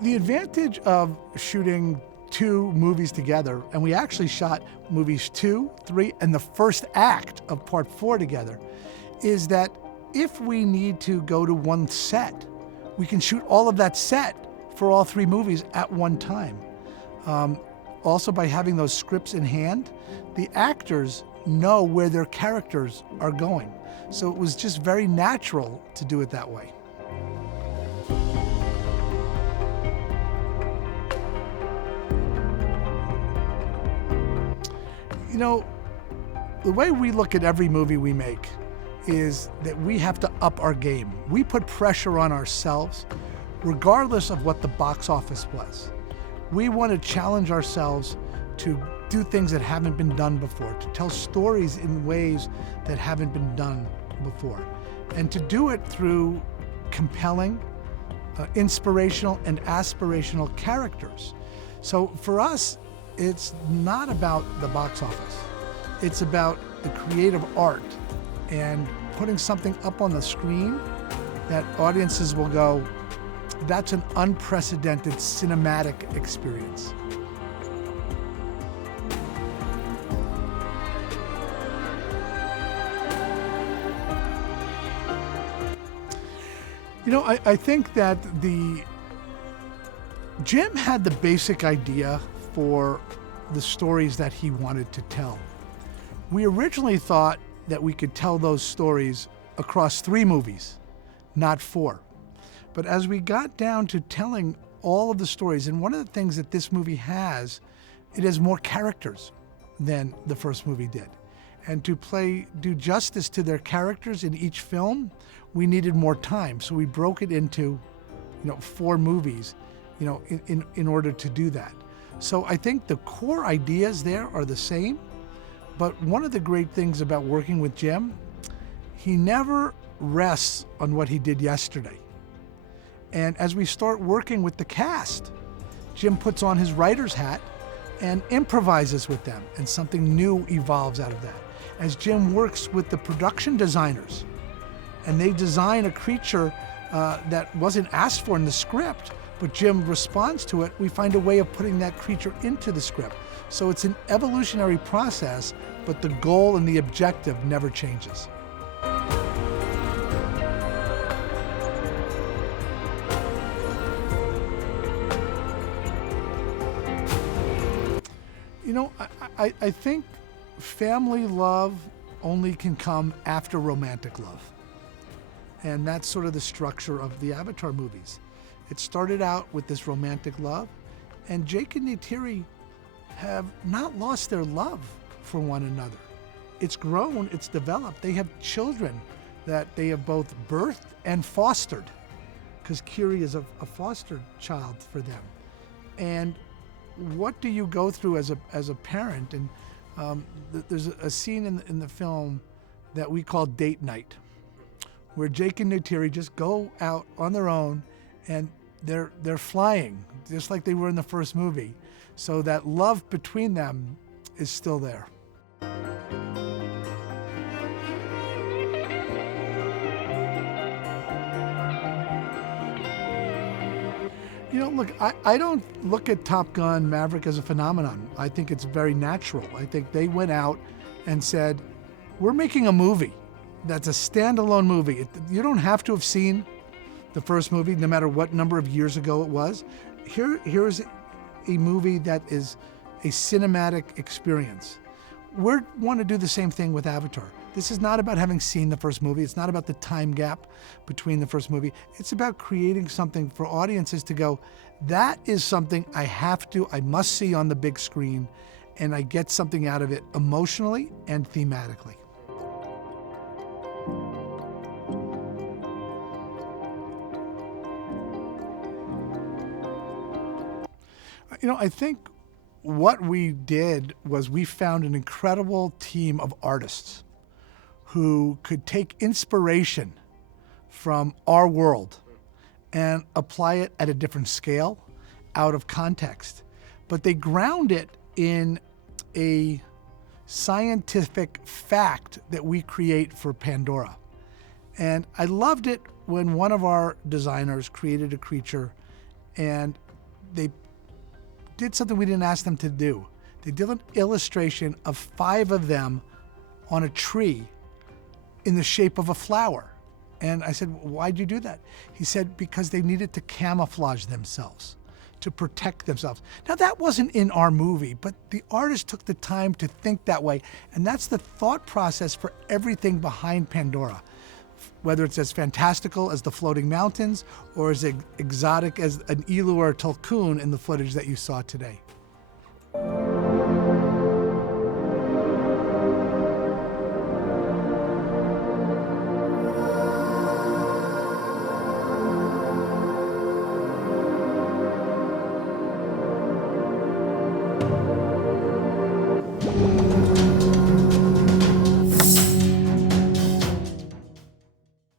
The advantage of shooting two movies together, and we actually shot movies 2, 3, and the first act of part 4 together, is that if we need to go to one set, we can shoot all of that set for all 3 movies at one time. Also, by having those scripts in hand, the actors know where their characters are going. So it was just very natural to do it that way. You know, the way we look at every movie we make is that we have to up our game. We put pressure on ourselves regardless of what the box office was. We want to challenge ourselves to do things that haven't been done before, to tell stories in ways that haven't been done before, and to do it through compelling, inspirational, and aspirational characters. So for us, it's not about the box office. It's about the creative art and putting something up on the screen that audiences will go, that's an unprecedented cinematic experience. You know, I think that Jim had the basic idea for the stories that he wanted to tell. We originally thought that we could tell those stories across 3 movies, not 4. But as we got down to telling all of the stories, and one of the things that this movie has, it has more characters than the first movie did. And to do justice to their characters in each film, we needed more time. So we broke it into, 4 movies, in order to do that. So I think the core ideas there are the same, but one of the great things about working with Jim, he never rests on what he did yesterday. And as we start working with the cast, Jim puts on his writer's hat and improvises with them, and something new evolves out of that. As Jim works with the production designers, and they design a creature that wasn't asked for in the script, but Jim responds to it, we find a way of putting that creature into the script. So it's an evolutionary process, but the goal and the objective never changes. I think family love only can come after romantic love. And that's sort of the structure of the Avatar movies. It started out with this romantic love, and Jake and Neytiri have not lost their love for one another. It's grown, it's developed. They have children that they have both birthed and fostered, because Kiri is a foster child for them. And what do you go through as a parent? And there's a scene in the film that we call date night, where Jake and Neytiri just go out on their own, and they're flying, just like they were in the first movie. So that love between them is still there. Look, I don't look at Top Gun Maverick as a phenomenon. I think it's very natural. I think they went out and said, we're making a movie that's a standalone movie. You don't have to have seen the first movie, no matter what number of years ago it was. Here's a movie that is a cinematic experience. We want to do the same thing with Avatar. This is not about having seen the first movie. It's not about the time gap between the first movie. It's about creating something for audiences to go, that is something I must see on the big screen, and I get something out of it emotionally and thematically. I think what we did was we found an incredible team of artists who could take inspiration from our world and apply it at a different scale, out of context. But they ground it in a scientific fact that we create for Pandora. And I loved it when one of our designers created a creature and they did something we didn't ask them to do. They did an illustration of 5 of them on a tree in the shape of a flower. And I said, why'd you do that? He said, because they needed to camouflage themselves, to protect themselves. Now that wasn't in our movie, but the artist took the time to think that way. And that's the thought process for everything behind Pandora. Whether it's as fantastical as the floating mountains or as exotic as an elu or a tulkun in the footage that you saw today.